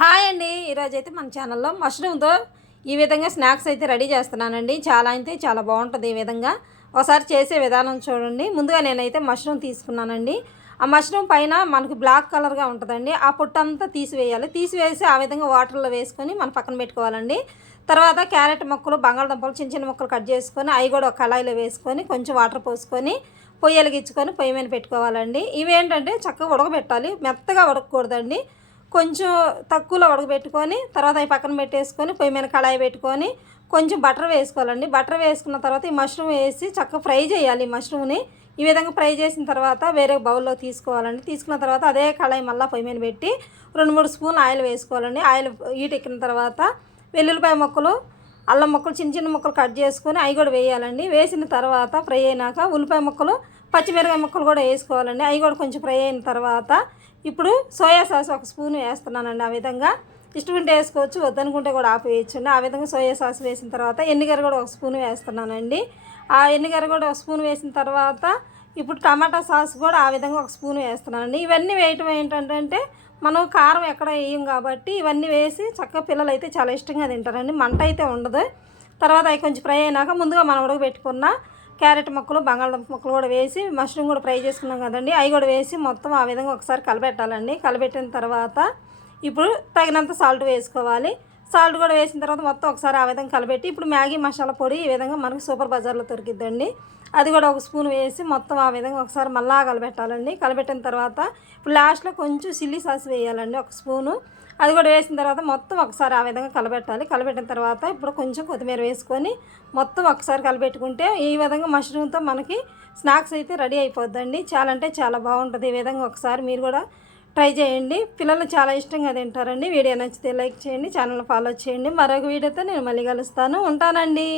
Hi అండి. ఈరోజైతే మన ఛానల్లో మష్రూమ్తో ఈ విధంగా స్నాక్స్ అయితే రెడీ చేస్తున్నానండి. చాలా బాగుంటుంది. ఈ విధంగా ఒకసారి చేసే విధానం చూడండి. ముందుగా నేనైతే మష్రూమ్ తీసుకున్నానండి. ఆ మష్రూమ్ పైన మనకు బ్లాక్ కలర్గా ఉంటుందండి. ఆ పొట్టంతా తీసివేయాలి. తీసివేసి ఆ విధంగా వాటర్లో వేసుకొని మనం పక్కన పెట్టుకోవాలండి. తర్వాత క్యారెట్ ముక్కలు, బంగాళదుంపలు చిన్న చిన్న ముక్కలు కట్ చేసుకొని అవి కూడా ఒక కళాయిలో వేసుకొని కొంచెం వాటర్ పోసుకొని పొయ్యి వెలిగించుకొని పొయ్యి మీద పెట్టుకోవాలండి. ఇవేంటంటే చక్కగా ఉడకబెట్టాలి. మెత్తగా ఉడకకూడదండి. కొంచెం తక్కువలో ఉడకబెట్టుకొని తర్వాత అవి పక్కన పెట్టేసుకొని పొయ్యి మీద కళాయి పెట్టుకొని కొంచెం బటర్ వేసుకోవాలండి. బటర్ వేసుకున్న తర్వాత ఈ మష్రూమ్ వేసి చక్కగా ఫ్రై చేయాలి. ఈ మష్రూమ్ని ఈ విధంగా ఫ్రై చేసిన తర్వాత వేరే బౌల్లో తీసుకోవాలండి. తీసుకున్న తర్వాత అదే కళాయి మళ్ళీ పొయ్యి మీద పెట్టి 2-3 స్పూన్లు ఆయిల్ వేసుకోవాలండి. ఆయిల్ హీట్ ఎక్కిన తర్వాత వెల్లుల్లిపాయ ముక్కలు, అల్లం ముక్కలు చిన్న చిన్న ముక్కలు కట్ చేసుకొని అవి కూడా వేయాలండి. వేసిన తర్వాత ఫ్రై అయినాక ఉల్లిపాయ ముక్కలు, పచ్చిమిరపకాయ ముక్కలు కూడా వేసుకోవాలండి. అవి కూడా కొంచెం ఫ్రై అయిన తర్వాత ఇప్పుడు సోయా సాస్ 1 స్పూన్ వేస్తున్నానండి. ఆ విధంగా ఇష్టముంటే వేసుకోవచ్చు, వద్దనుకుంటే కూడా ఆపేయచ్చండి. ఆ విధంగా సోయా సాస్ వేసిన తర్వాత ఎన్నిగడ్డ కూడా 1 స్పూన్ వేస్తున్నానండి. ఆ ఎన్నిగడ్డ కూడా 1 స్పూన్ వేసిన తర్వాత ఇప్పుడు టమాటా సాస్ కూడా ఆ విధంగా 1 స్పూన్ వేస్తున్నానండి. ఇవన్నీ వేయటం ఏంటంటే మనం కారం ఎక్కడ వేయం కాబట్టి ఇవన్నీ వేసి చక్కగా పిల్లలు అయితే చాలా ఇష్టంగా తింటారండి. మంట అయితే ఉండదు. తర్వాత అవి కొంచెం ఫ్రై అయినాక ముందుగా మనం ఉడకబెట్టుకున్న క్యారెట్ ముక్కలు, బంగాళదుంప ముక్కలు కూడా వేసి మష్రూమ్ కూడా ఫ్రై చేసుకున్నాం కదండి, అవి కూడా వేసి మొత్తం ఆ విధంగా ఒకసారి కలబెట్టాలండి. కలబెట్టిన తర్వాత ఇప్పుడు తగినంత సాల్ట్ వేసుకోవాలి. సాల్ట్ కూడా వేసిన తర్వాత మొత్తం ఒకసారి ఆ విధంగా కలబెట్టి ఇప్పుడు మ్యాగీ మసాలా పొడి ఈ విధంగా మనకు సూపర్ బజార్లో దొరికిద్దండి, అది కూడా 1 స్పూన్ వేసి మొత్తం ఆ విధంగా ఒకసారి మళ్ళా కలబెట్టాలండి. కలబెట్టిన తర్వాత ఇప్పుడు లాస్ట్లో కొంచెం చిల్లీ సాస్ వేయాలండి 1 స్పూను. అది కూడా వేసిన తర్వాత మొత్తం ఒకసారి ఆ విధంగా కలబెట్టాలి. కలబెట్టిన తర్వాత ఇప్పుడు కొంచెం కొత్తిమీర వేసుకొని మొత్తం ఒకసారి కలబెట్టుకుంటే ఈ విధంగా మష్రూమ్తో మనకి స్నాక్స్ అయితే రెడీ అయిపోద్దండి. చాలా బాగుంటుంది. ఈ విధంగా ఒకసారి మీరు కూడా ట్రై చేయండి. పిల్లలు చాలా ఇష్టంగా తింటారండి. వీడియో నచ్చితే లైక్ చేయండి, ఛానల్ ఫాలో చేయండి. మరొక వీడియోతో నేను మళ్ళీ కలుస్తాను. ఉంటానండి.